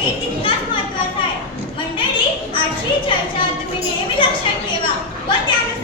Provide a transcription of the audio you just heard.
हे आहे. मंडळी आजची चर्चा तुम्ही नेहमी लक्षात ठेवा. व त्यानुसार